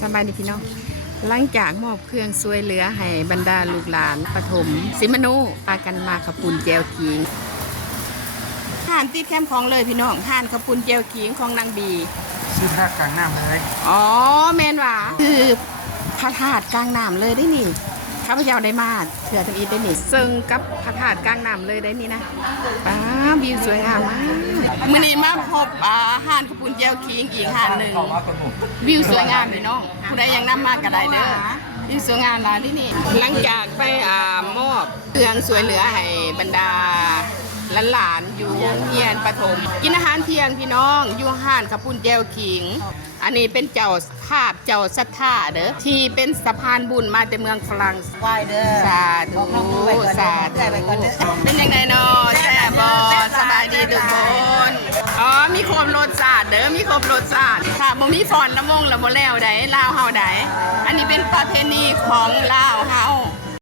สบายดีพี่น้องหลังจากมอบเครื่องช่วยเหลือให้บรรดาลูกหลานปฐมสิมนุพากันมาขับปุ่นแจวขิงห่านติดแคมป์ของเลยพี่น้องห่านขับปุ่นแจวขิงของนางบีชื่อท่ากลางน้ำเลย อ๋อแมนว่าคือพระธาตุกลางน้ำเลยได้นี่ข้าพเจ้าได้มาเถื่อทำอีได้นี่ซึ่งกับพระธาตุกลางน้ำเลยได้นี่นะวิวสวยงามมากมื่อนี้มาพบห่านขับปุ่นแจวขิงอีกห่านหนึ่งวิวสวยงามพี่น้องผู้ใดยังนำมากก็ได้เด้อวิวสวยงามร้านที่นี่หลังจากไปมอบเครื่องสวยเหลือให้บรรดาหลานๆอยู่เฮียนปฐมกินอาหารเที่ยงพี่น้องอยู่ห้านขับปุ่นแจวขิงอันนี้เป็นเจ้าภาพเจ้าศรัทธาเด้อที่เป็นสะพานบุญมาแต่เมืองฝรั่งไหว้เด้อสาธุสาธุเป็นยังไงเนาะแซ่บสบายดีทุกคนอ๋อมีครบรสชาติเด้อมีครบรสชาติค่ะบ่มีฟอนละมงละบ่แล้วใดลาวเฮาใดอันนี้เป็นประเพณีของลาว